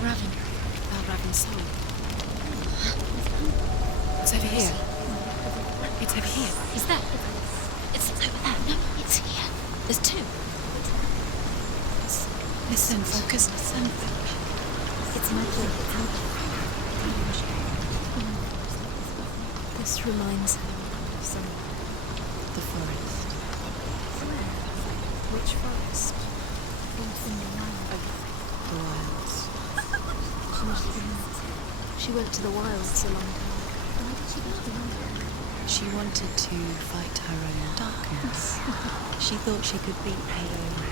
Valravin's soul. It's over here. It's over here. Is that? It's over there. No, it's here. There's two. Listen, focus, listen. It's my fault. This reminds her of somewhere. The forest. Which forest? The wilds. She went to the wilds a long time ago. Why did she go to the wilds? She wanted to fight her own darkness. She thought she could beat her own.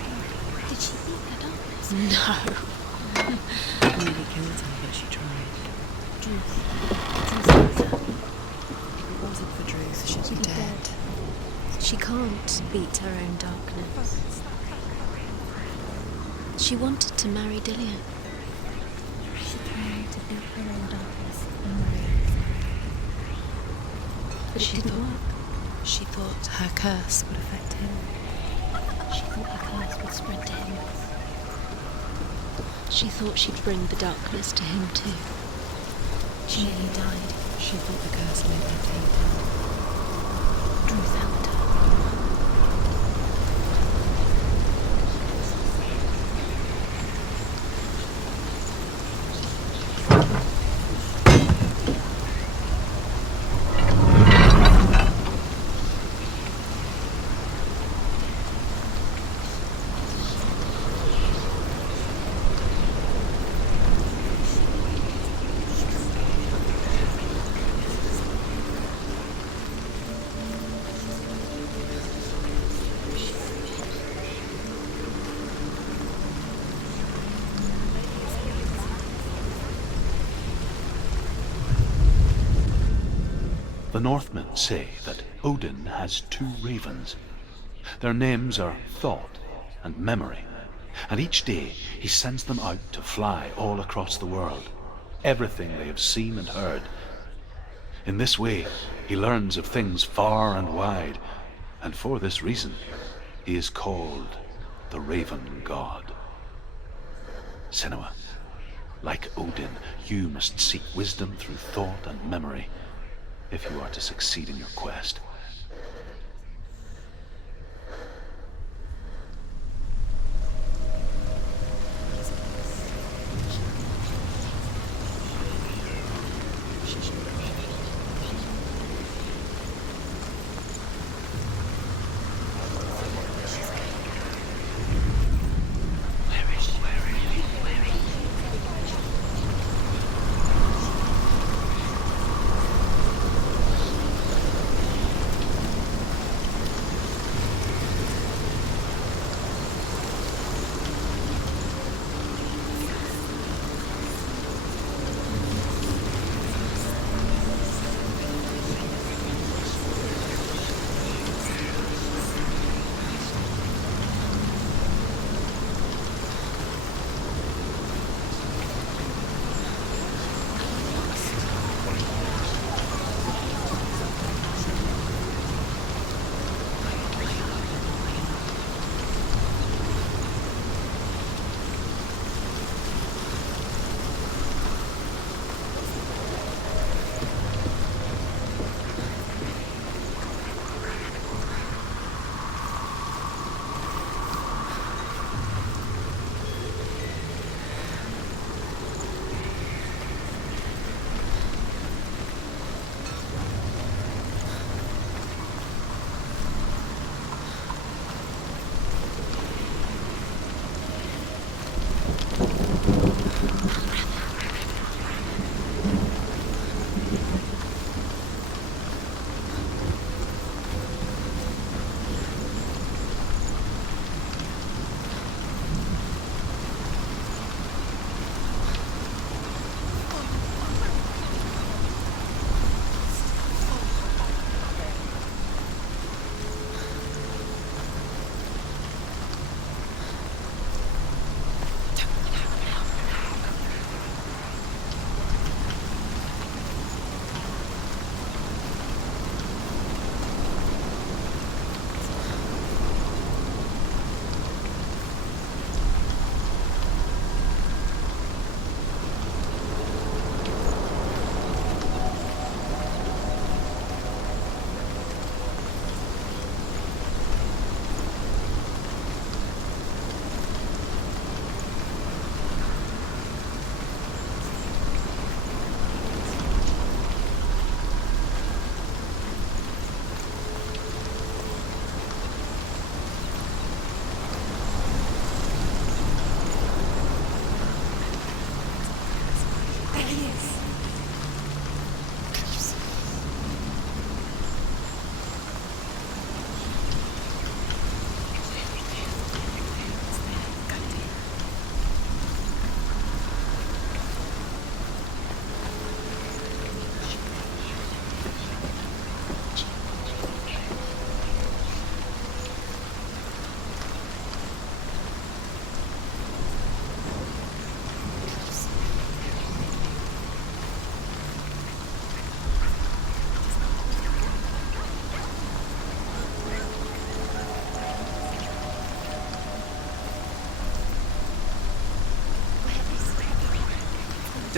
Did she beat her darkness? No. It nearly killed her, but she tried. Druth. If it wasn't for Druth, she'd be dead. She can't beat her own darkness. She wanted to marry Dillian. She tried to beat her own darkness and marry him. But it didn't work. She thought her curse would affect him. She thought her curse would spread to him. She thought she'd bring the darkness to him too. She nearly died. She thought the curse made her tainted. Druth helped her. The Northmen say that Odin has two ravens. Their names are Thought and Memory, and each day he sends them out to fly all across the world, everything they have seen and heard. In this way, he learns of things far and wide, and for this reason, he is called the Raven God. Senua, like Odin, you must seek wisdom through thought and memory, if you are to succeed in your quest.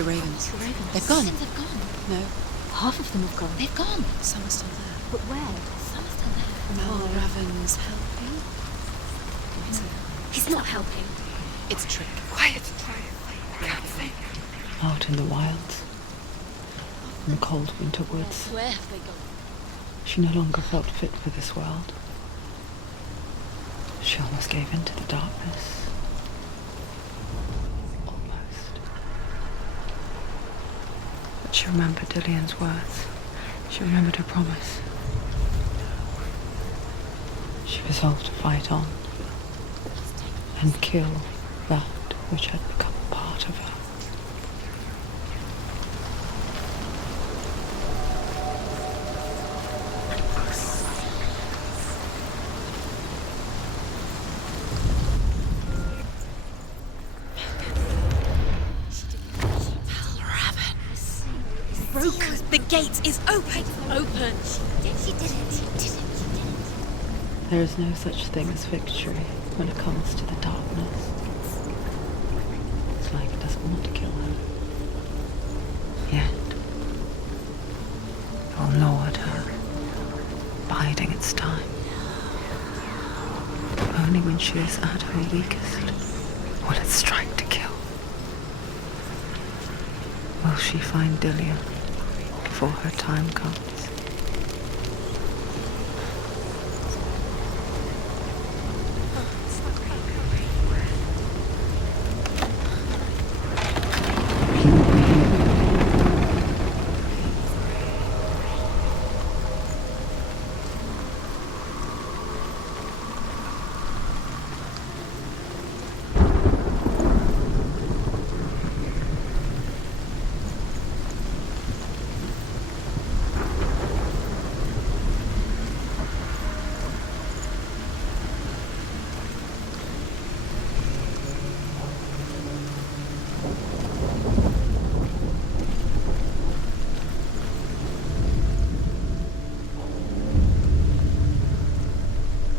The ravens. The ravens. They've gone. They've gone. No, Half of them have gone. They've gone. some are still there. But where? Some are still there. Val Raven's helping. He's not helping. It's a trick. Quiet. Can't think. Out in the wilds, in the cold winter woods, Where have they gone? she no longer felt fit for this world. She almost gave in to the darkness. Almost. But she remembered Dillian's words. She remembered her promise. She resolved to fight on and kill that which had become a part of her. Broke. The gate is open. Open. She did it. There is no such thing as victory when it comes to the darkness. It's like it doesn't want to kill her. Yet, it will gnaw at her, biding its time. Only when she is at her weakest will it strike to kill. Will she find Dillian before her time comes?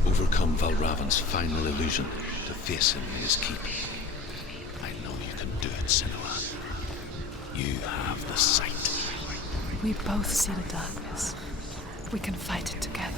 Overcome Valravan's final illusion to face him in his keep. I know you can do it, Senua. You have the sight. We both see the darkness. We can fight it together.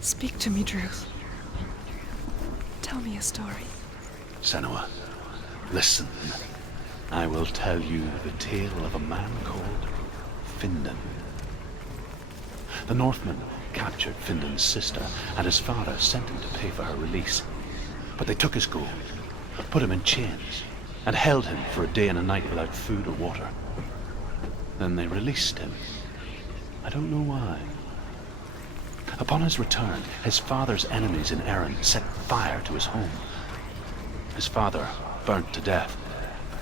Speak to me, Druth. Tell me a story. Senua, listen. I will tell you the tale of a man called Findan. The Northmen captured Findan's sister, and his father sent him to pay for her release. But they took his gold, put him in chains, and held him for a day and a night without food or water. Then they released him. I don't know why. Upon his return, his father's enemies in Erin set fire to his home. His father burnt to death,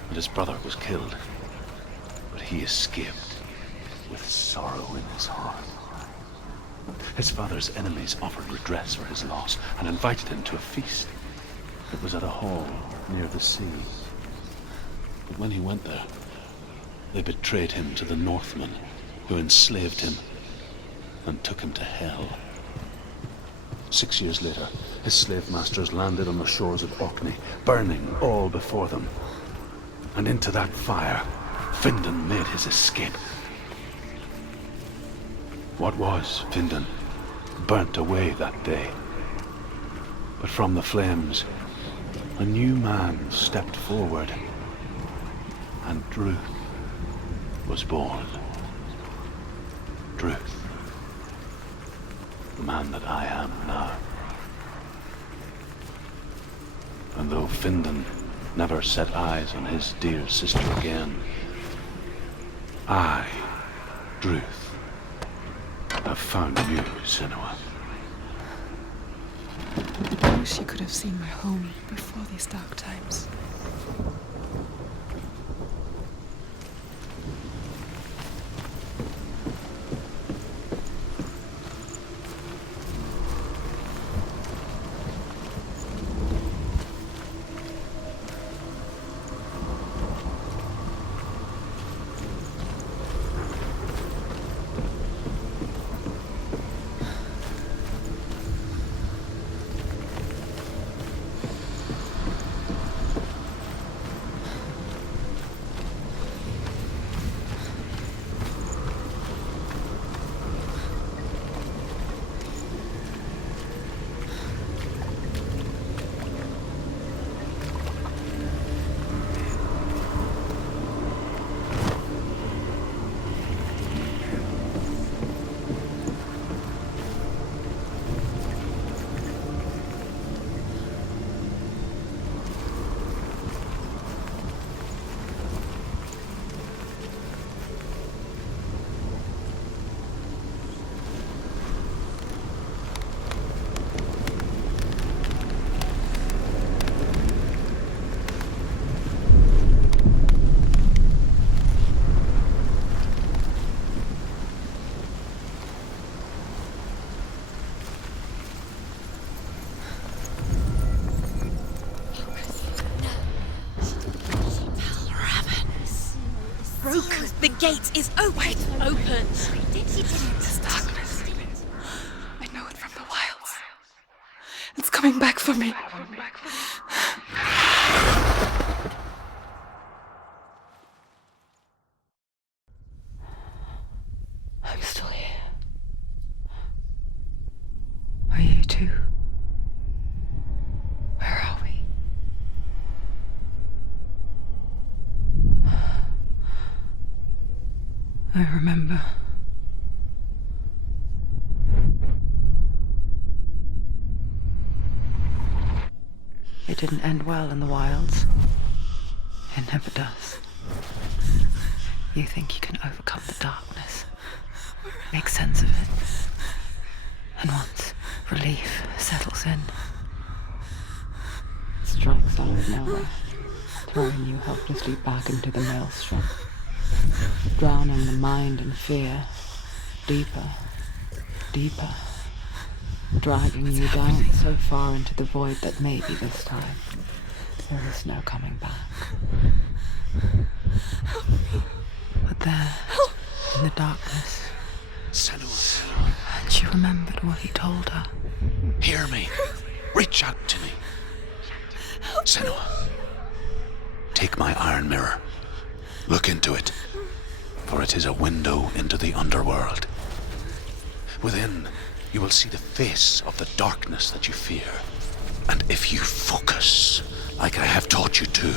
and his brother was killed. But he escaped with sorrow in his heart. His father's enemies offered redress for his loss and invited him to a feast. It was at a hall near the sea. But when he went there, they betrayed him to the Northmen, who enslaved him and took him to hell. 6 years later, his slave masters landed on the shores of Orkney, burning all before them. And into that fire, Findan made his escape. What was Findan burnt away that day. But from the flames, a new man stepped forward, and Druth was born. Druth, the man that I am now. And though Findan never set eyes on his dear sister again, I, Druth, have found you, Senua. I wish you could have seen my home before these dark times. The gate is open. Open. This darkness. I know it from the wilds. It's coming back for me. I'm still here. Are you too? Where are we? I remember. It didn't end well in the wilds. It never does. You think you can overcome the darkness, make sense of it, and once relief settles in, it strikes out of nowhere, throwing you helplessly back into the maelstrom, drowning the mind in fear, deeper, deeper, dragging you down so far into the void that maybe this time there is no coming back. But there, in the darkness, Senua, and she remembered what he told her. hear me. Reach out to me. Senua, take my iron mirror. Look into it, for it is a window into the underworld. Within, you will see the face of the darkness that you fear. And if you focus, like I have taught you to,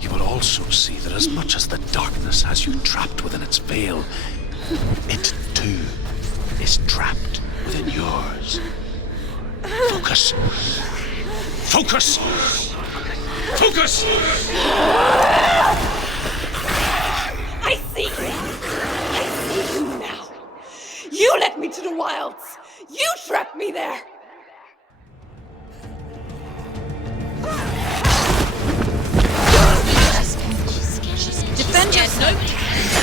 you will also see that as much as the darkness has you trapped within its veil, it too is trapped within yours. Focus. Focus! Focus! I see you! I see you now! You led me to the wilds! You trapped me there! Defend yourself.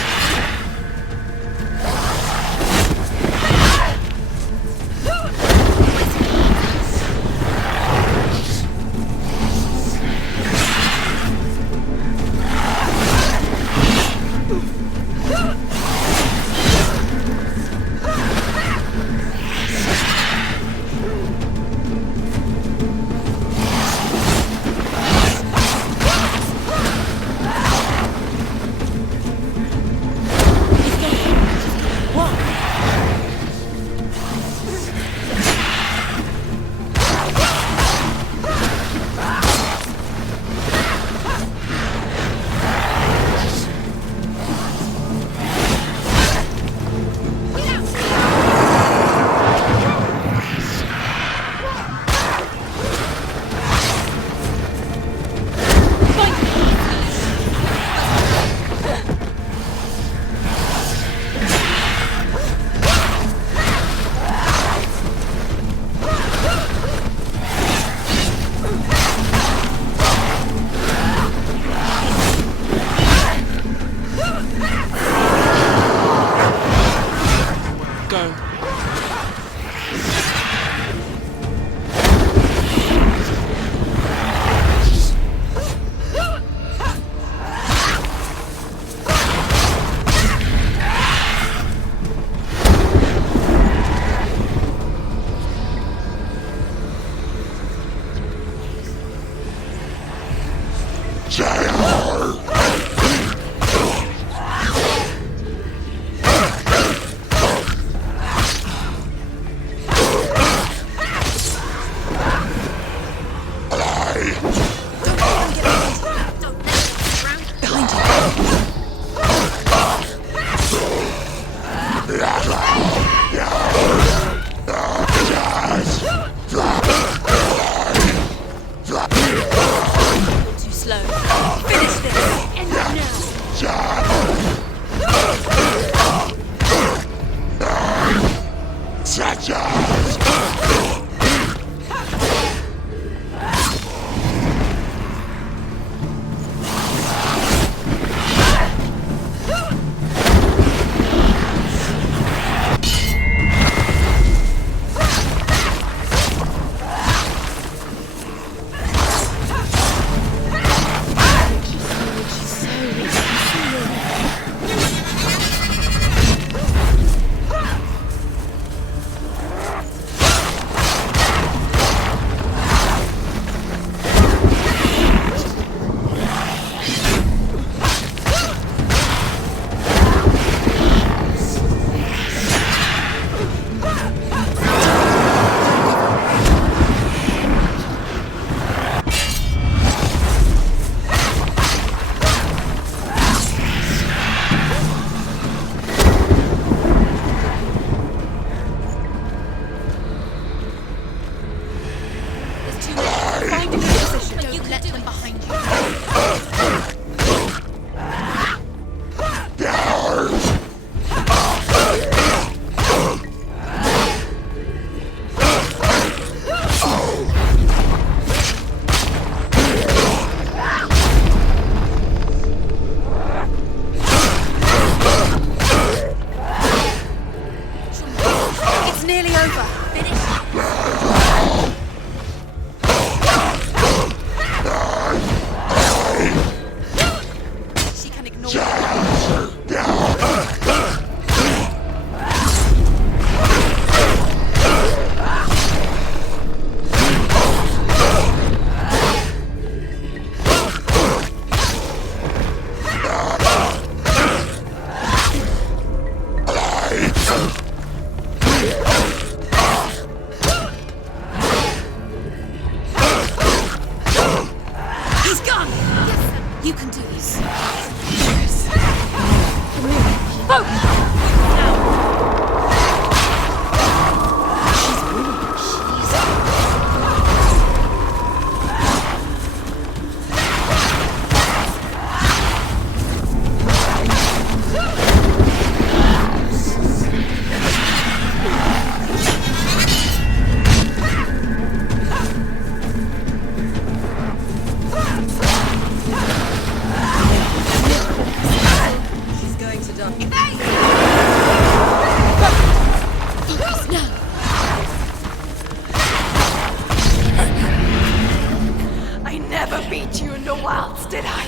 beat you in the wilds, did I?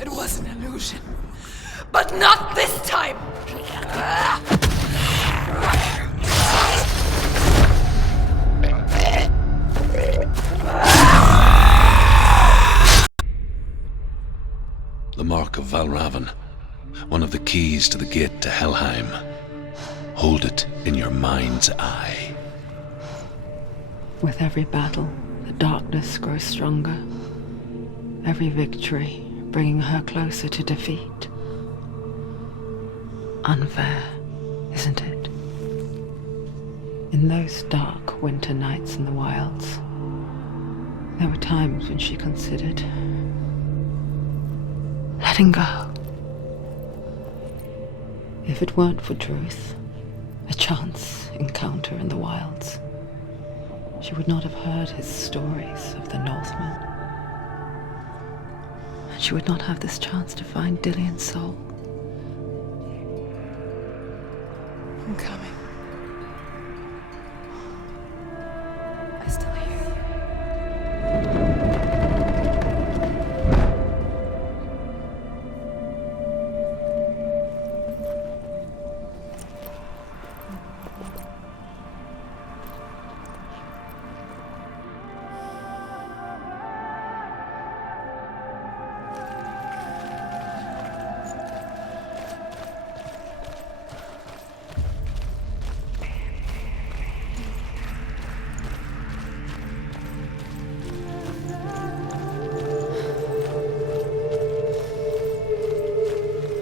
It was an illusion. But not this time! The Mark of Valravan, one of the keys to the gate to Helheim. Hold it in your mind's eye. With every battle, the darkness grows stronger. Every victory bringing her closer to defeat. Unfair, isn't it? In those dark winter nights in the wilds, there were times when she considered letting go. If it weren't for Truth, a chance encounter in the wilds, she would not have heard his stories of the Northmen. And she would not have this chance to find Dillion's soul. I'm coming. I still hear you.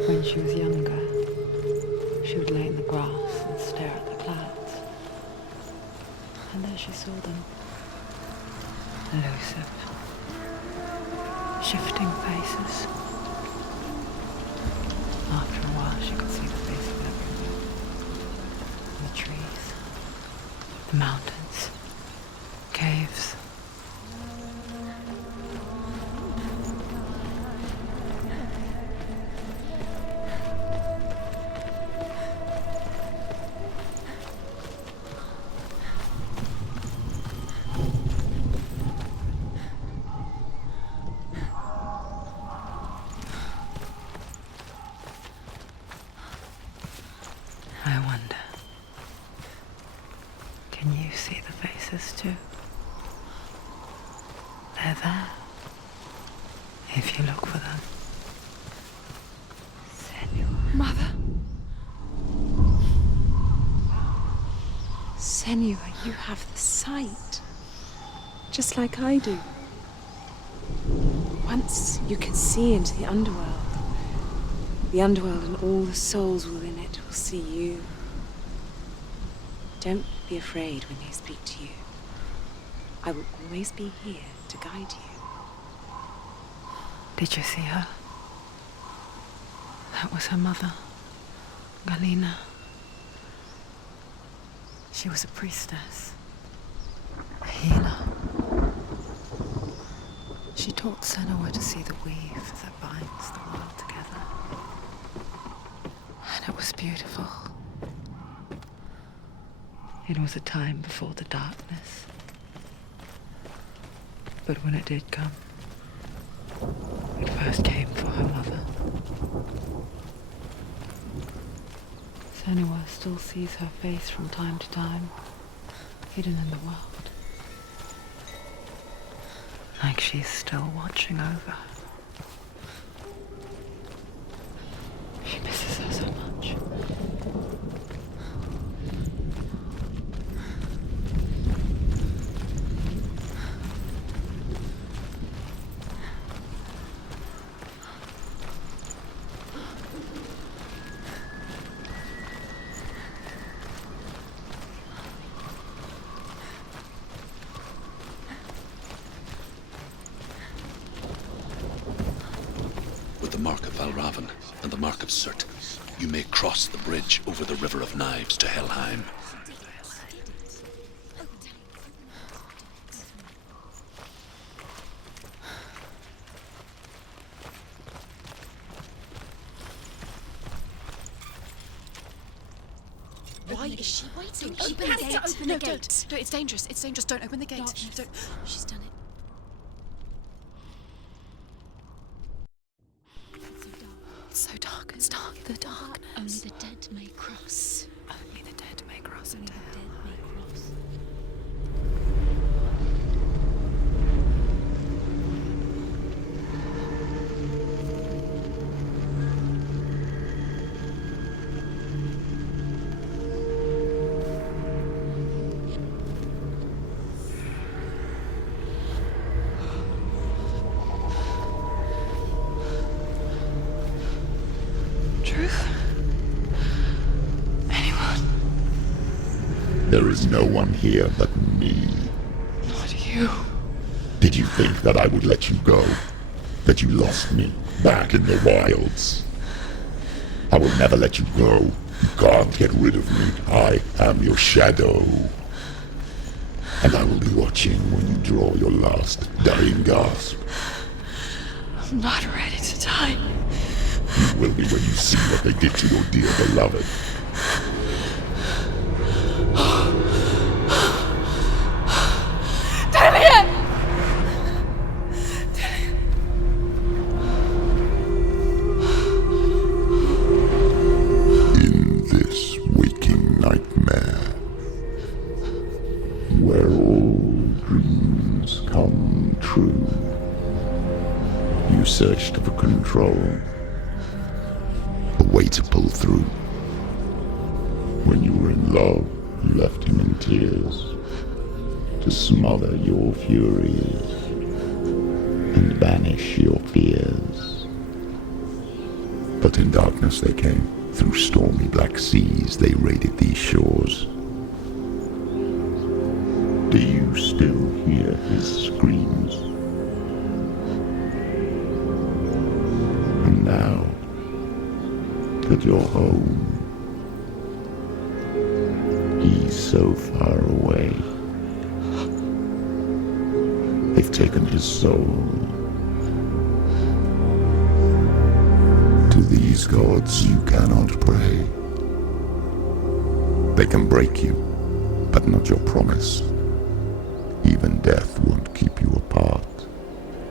When she was younger, she would lay in the grass and stare at the clouds. And there she saw them. Elusive, shifting faces. After a while, she could see the face of everyone. And the The mountains, caves. I wonder, can you see the faces too? They're there, if you look for them. Senua. Mother? Senua, you have the sight. Just like I do. Once you can see into the underworld. The underworld and all the souls within it will see you. Don't be afraid when they speak to you. I will always be here to guide you. Did you see her? That was her mother, Galina. She was a priestess, a healer. She taught Senua to see the weave that binds the world together. And it was beautiful. It was a time before the darkness. But when it did come, it first came for her mother. Senua still sees her face from time to time, hidden in the world. Like she's still watching over her. She misses her so much. With the mark of Valravan and the mark of Surt, you may cross the bridge over the River of Knives to Helheim. Why is she waiting? She Open the has gate. to open No, the don't. gate. No, it's dangerous. It's dangerous. Don't open the gate. She's, Don't. she's done it. It's so dark. It's dark. The darkness. Only the dead may cross. Only the dead may cross Only into the hell. dead may cross. Truth? Anyone? There is no one here but me. Not you. Did you think that I would let you go? That you lost me back in the wilds? I will never let you go. You can't get rid of me. I am your shadow. And I will be watching when you draw your last dying gasp. I'm not ready to die. You will be when you see what they did to your dear beloved. In this waking nightmare, where all dreams come true, you searched for control, a way to pull through. When you were in love, you left him in tears, to smother your furies and banish your fears. But in darkness they came, through stormy black seas they raided these shores. Do you still hear his screams? And now that you're home, He's so far away. They've taken his soul. To these gods you cannot pray. They can break you, but not your promise. Even death won't keep you apart.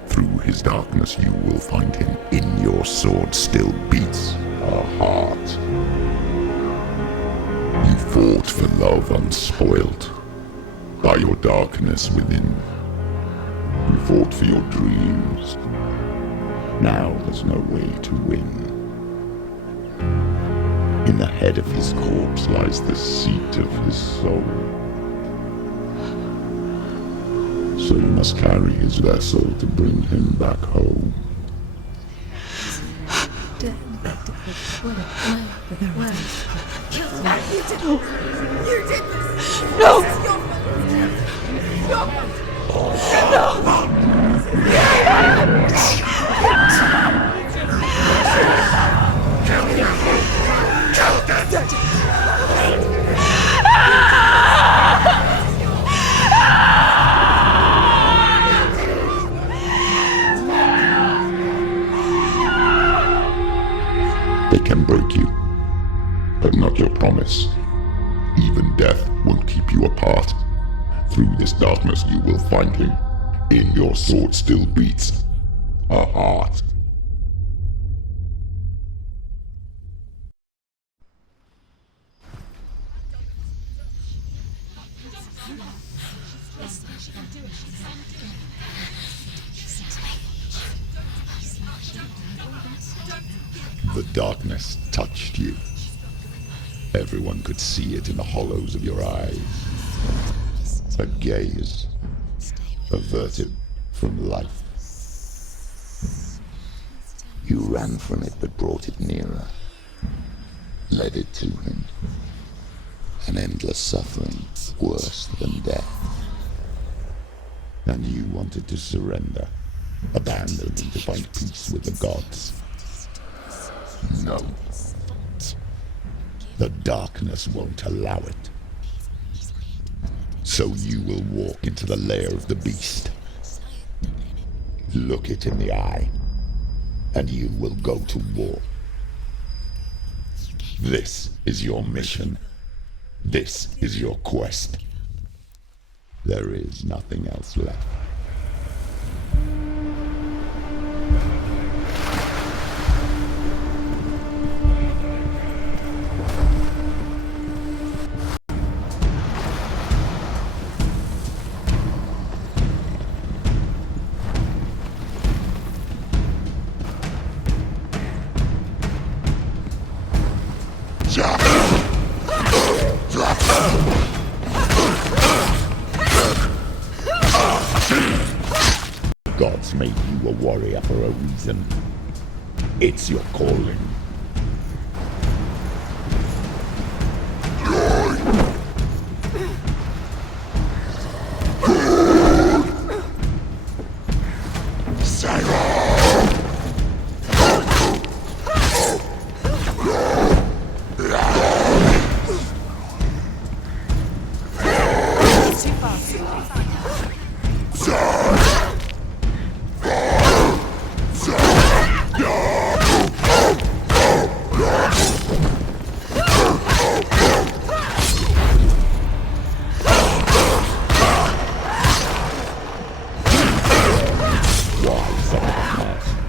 Through his darkness you will find him. In your sword still beats a heart. You fought for love unspoilt by your darkness within. You fought for your dreams. Now there's no way to win. In the head of his corpse lies the seat of his soul. So you must carry his vessel to bring him back home. You did this! No! They can break you, but not your promise. Even death won't keep you apart. Through this darkness you will find him. In your sword still beats a heart. The darkness touched you. Everyone could see it in the hollows of your eyes. A gaze averted from life. You ran from it but brought it nearer. Led it to him. An endless suffering worse than death. And you wanted to surrender. Abandon and to find peace with the gods. No. The darkness won't allow it. So you will walk into the lair of the beast. Look it in the eye, and you will go to war. This is your mission. This is your quest. There is nothing else left. Gods made you a warrior for a reason. It's your calling.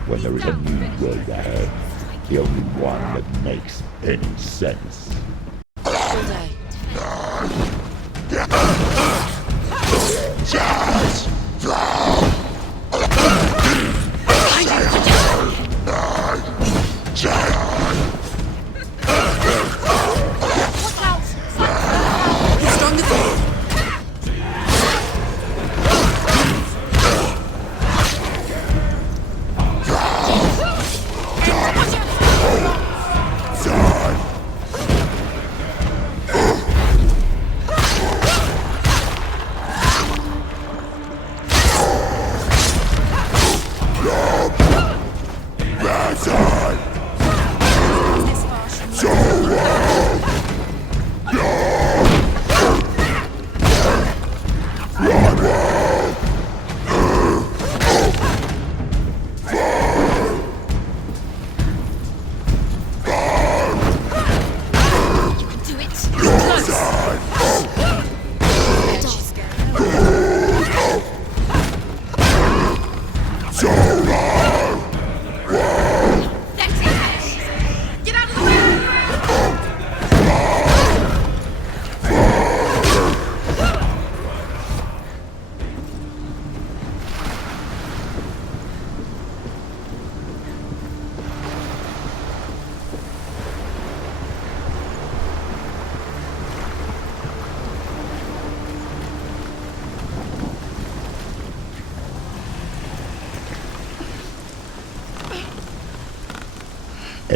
When there is a new world ahead, the only one that makes any sense. All day.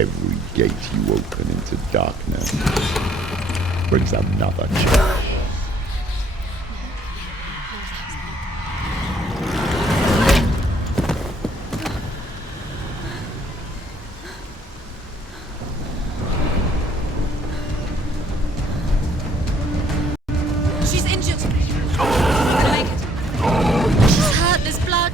Every gate you open into darkness brings another challenge. She's injured. She's hurt. There's blood.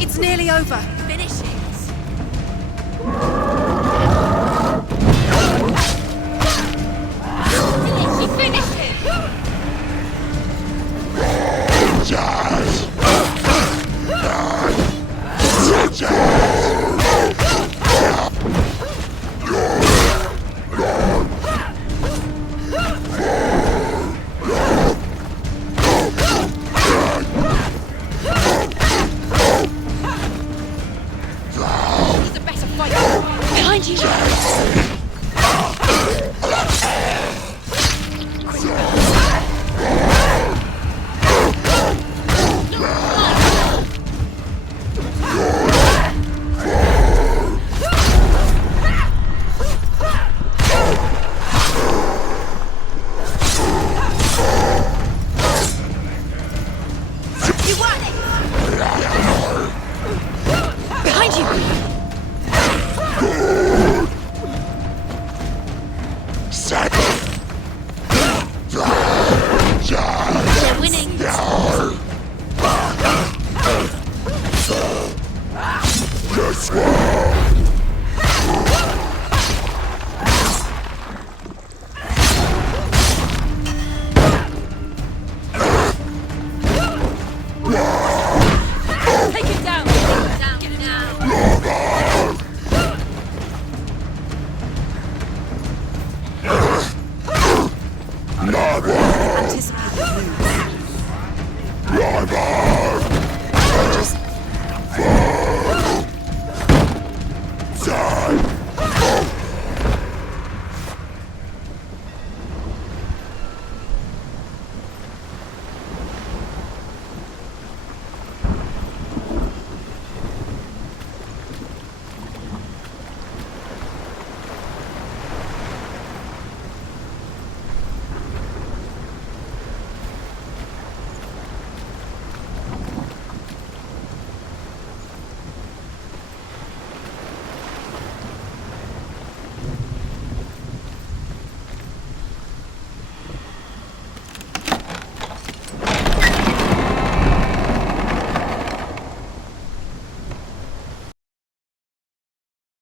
It's nearly over. Finish it. She finished it. He's a better fighter. Behind you. You won it. Behind you. They're winning. Take him down. Get him down. Anticipate the move.